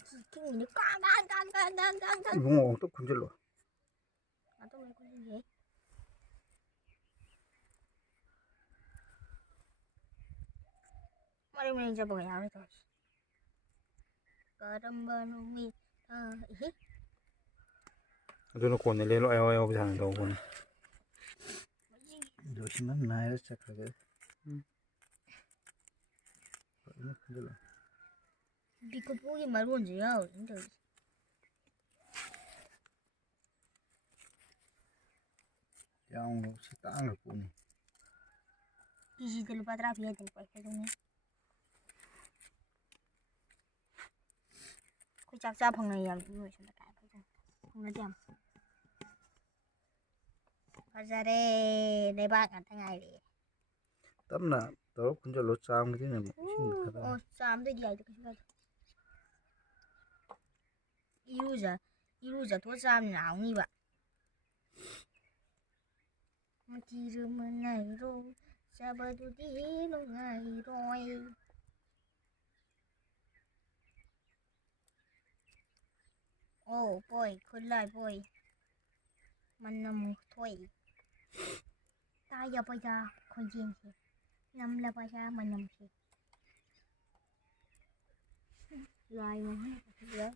킹이 깡깡깡깡깡깡깡. 이거 또 군질러. 나도 왜 그러지? 머리만 이제 뭐야 그래도. 그런 놈이 히? 저는 고네 레로 에어 보자는 거 고네. 조심만 나야 착하게. 이거 군질러. 비코 보기 말고 언제야? 근데 야옹 식당을 보네. 이지들 받으라 비야 될 거야 그러네. 그 작자 방네 양 이거 좀 다. 방네 바자래 내 방 같은 아이리. 땀나. 더 군질러 싸움 그네 심하다. 싸움도 이야기 듣고 싶어. 이루자 더 싸움이 나오니 봐. 기름은 나이로 잡아도 뒤로 나이로. Oh boy, good life boy. Manam toy. Tayo pa ya konjinsi. Namla pa siya manam si. Lai mo.